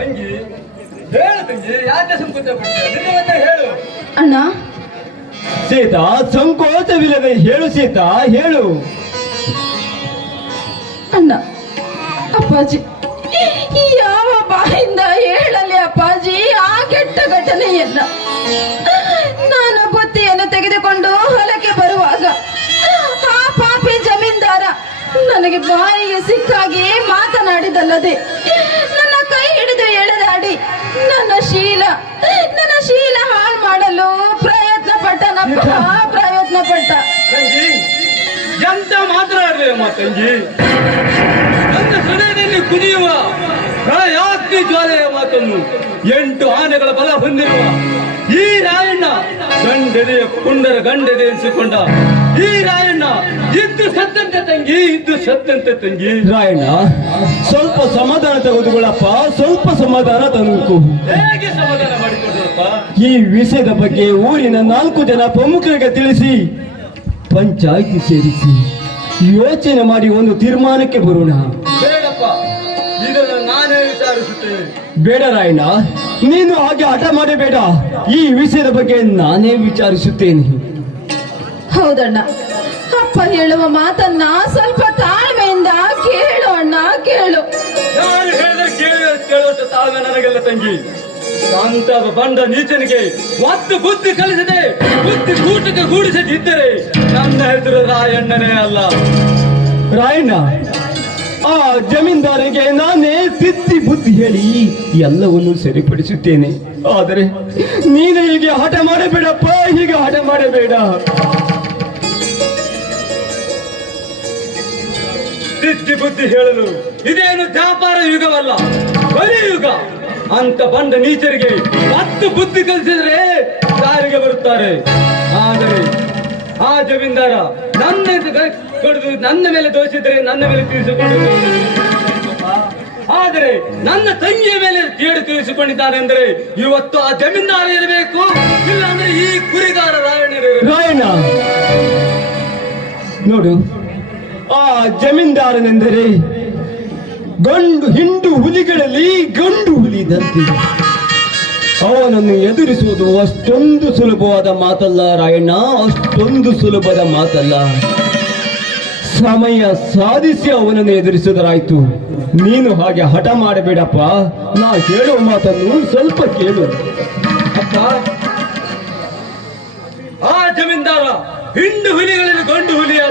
ತಂಗಿ ಹೇಳು ತಂಗಿ, ಯಾಕೆ ಸಂಕೋಚ ಪಡ್ತೀಯ? ನಿಜವನ್ನೇ ಹೇಳು ಅಣ್ಣ. ಸೀತಾ, ಸಂಕೋಚವಿಲ್ಲದೆ ಹೇಳು ಸೀತಾ, ಹೇಳು. ಅಣ್ಣ, ಅಪ್ಪಾಜಿ ಯಾವ ಬಾಯಿಂದ ಹೇಳಲಿ ಅಪ್ಪಾಜಿ ಆ ಕೆಟ್ಟ ಘಟನೆಯನ್ನ. ನಾನು ಬುತ್ತಿಯನ್ನು ತೆಗೆದುಕೊಂಡು ಹೊಲಕ್ಕೆ ಬರುವಾಗ ಆ ಪಾಪಿ ಜಮೀನ್ದಾರ ನನಗೆ ಬಾಯಿಗೆ ಸಿಕ್ಕಾಗಿ ಮಾತನಾಡಿದಲ್ಲದೆ ನನ್ನ ಕೈ ಹಿಡಿದು ಎಳೆದಾಡಿ ನನ್ನ ಶೀಲ ಹಾಳು ಮಾಡಲು ಪ್ರಯತ್ನ ಪಟ್ಟ. ತಂಗಿ, ಎಂತ ಮಾತನಾಡಲಿಲ್ಲ ತಂಗಿ. ನನ್ನ ಹೃದಯದಲ್ಲಿ ಕುದಿಯುವ ಪ್ರಯಾಗ್ನಿ ಜ್ವಾಲೆಯ ಮಾತನ್ನು 8 ಆನೆಗಳ ಬಲ ಹೊಂದಿರುವ ಈ ರಾಯಣ್ಣ ಗಂಡೆದೆಯ ಪುಂಡರ ಗಂಡೆದೆ ಎನಿಸಿಕೊಂಡ ಈ ರಾಯಣ್ಣ ಇದ್ದು ಸತ್ತಂತೆ ತಂಗಿ. ರಾಯಣ್ಣ, ಸ್ವಲ್ಪ ಸಮಾಧಾನ ತೆಗೆದುಕೊಳ್ಳಪ್ಪ, ಸ್ವಲ್ಪ ಸಮಾಧಾನ ತಂದುಕೋ. ಹೇಗೆ ಸಮಾಧಾನ ಮಾಡಿಕೊಂಡ್ರಪ್ಪ? ಈ ವಿಷಯದ ಬಗ್ಗೆ ಊರಿನ 4 ಜನ ಪ್ರಮುಖರಿಗೆ ತಿಳಿಸಿ ಪಂಚಾಯಿತಿ ಸೇರಿಸಿ ಯೋಚನೆ ಮಾಡಿ ಒಂದು ತೀರ್ಮಾನಕ್ಕೆ ಬರೋಣ. ಬೇಡಪ್ಪ, ಇದನ್ನು ನಾನೇ ವಿಚಾರಿಸುತ್ತೇನೆ. ಬೇಡ ರಾಯಣ್ಣ, ನೀನು ಹಾಗೆ ಹಠ ಮಾಡಬೇಡ. ಈ ವಿಷಯದ ಬಗ್ಗೆ ನಾನೇ ವಿಚಾರಿಸುತ್ತೇನೆ. ಹೌದಣ್ಣ, ಅಪ್ಪ ಹೇಳುವ ಮಾತನ್ನ ಸ್ವಲ್ಪ ತಾಳ್ಮೆಯಿಂದ ಕೇಳು ಅಣ್ಣ, ಕೇಳು. ನಾನು ಹೇಳಿದ್ರೆ ಕೇಳುವಷ್ಟು ತಾಳ್ಮೆ ನನಗೆಲ್ಲ ತಂಗಿ. ಶಾಂತವ ಬಂಡ ನೀಚನಿಗೆ ಒತ್ತು ಬುದ್ಧಿ ಕಲಿಸದೆ ಬುದ್ಧಿ ಕೂಟಕ್ಕೆ ಗೂಡಿಸದಿದ್ದರೆ ನನ್ನ ಹೆಸರು ರಾಯಣ್ಣನೇ ಅಲ್ಲ. ರಾಯಣ್ಣ, ಆ ಜಮೀನ್ದಾರಿಗೆ ನಾನೇ ತಿದ್ದಿ ಬುದ್ಧಿ ಹೇಳಿ ಎಲ್ಲವನ್ನೂ ಸರಿಪಡಿಸುತ್ತೇನೆ. ಆದರೆ ನೀನು ಹೀಗೆ ಹಠ ಮಾಡಬೇಡಪ್ಪ, ಹೀಗೆ ಹಠ ಮಾಡಬೇಡ. ತಿದ್ದಿ ಬುದ್ಧಿ ಹೇಳಲು ಇದೇನು ವ್ಯಾಪಾರ ಯುಗವಲ್ಲ, ಬರೀ ಯುಗ. ಅಂತ ಬಂದ ನೀಚರಿಗೆ ಒತ್ತು ಬುದ್ಧಿ ಕಲಿಸಿದ್ರೆ ದಾರಿಗೆ ಬರುತ್ತಾರೆ. ಆದರೆ ಆ ಜಮೀನ್ದಾರ ನನ್ನ ಮೇಲೆ ದೋಷಿದ್ರೆ ನನ್ನ ಮೇಲೆ ತೀರಿಸಿಕೊಂಡು, ಆದರೆ ನನ್ನ ತಂಗಿಯ ಮೇಲೆ ಕೇಡು ತೀರಿಸಿಕೊಂಡಿದ್ದಾನೆ ಅಂದರೆ ಇವತ್ತು ಆ ಜಮೀನ್ದಾರ ಇರಬೇಕು, ಇಲ್ಲ ಅಂದ್ರೆ ಈ ಕುರಿಗಾರ ರಾಯಣ್ಣ ನೋಡು, ಆ ಜಮೀನ್ದಾರನೆಂದರೆ ಹಿಂಡು ಹುಲಿಗಳಲ್ಲಿ ಗಂಡು ಹುಲಿದಂತೆ. ಅವನನ್ನು ಎದುರಿಸುವುದು ಅಷ್ಟೊಂದು ಸುಲಭವಾದ ಮಾತಲ್ಲ ರಾಯಣ್ಣ, ಅಷ್ಟೊಂದು ಸುಲಭದ ಮಾತಲ್ಲ. ಸಮಯ ಸಾಧಿಸಿ ಅವನನ್ನು ಎದುರಿಸುವುದರಾಯ್ತು. ನೀನು ಹಾಗೆ ಹಠ ಮಾಡಬೇಡಪ್ಪ, ನಾ ಹೇಳುವ ಮಾತನ್ನು ಸ್ವಲ್ಪ ಕೇಳು. ಅಪ್ಪ, ಆ ಜಮೀನ್ದಾರ ಹಿಂಡು ಹುಲಿಗಳಲ್ಲಿ ಗಂಡು ಹುಲಿಯಾದ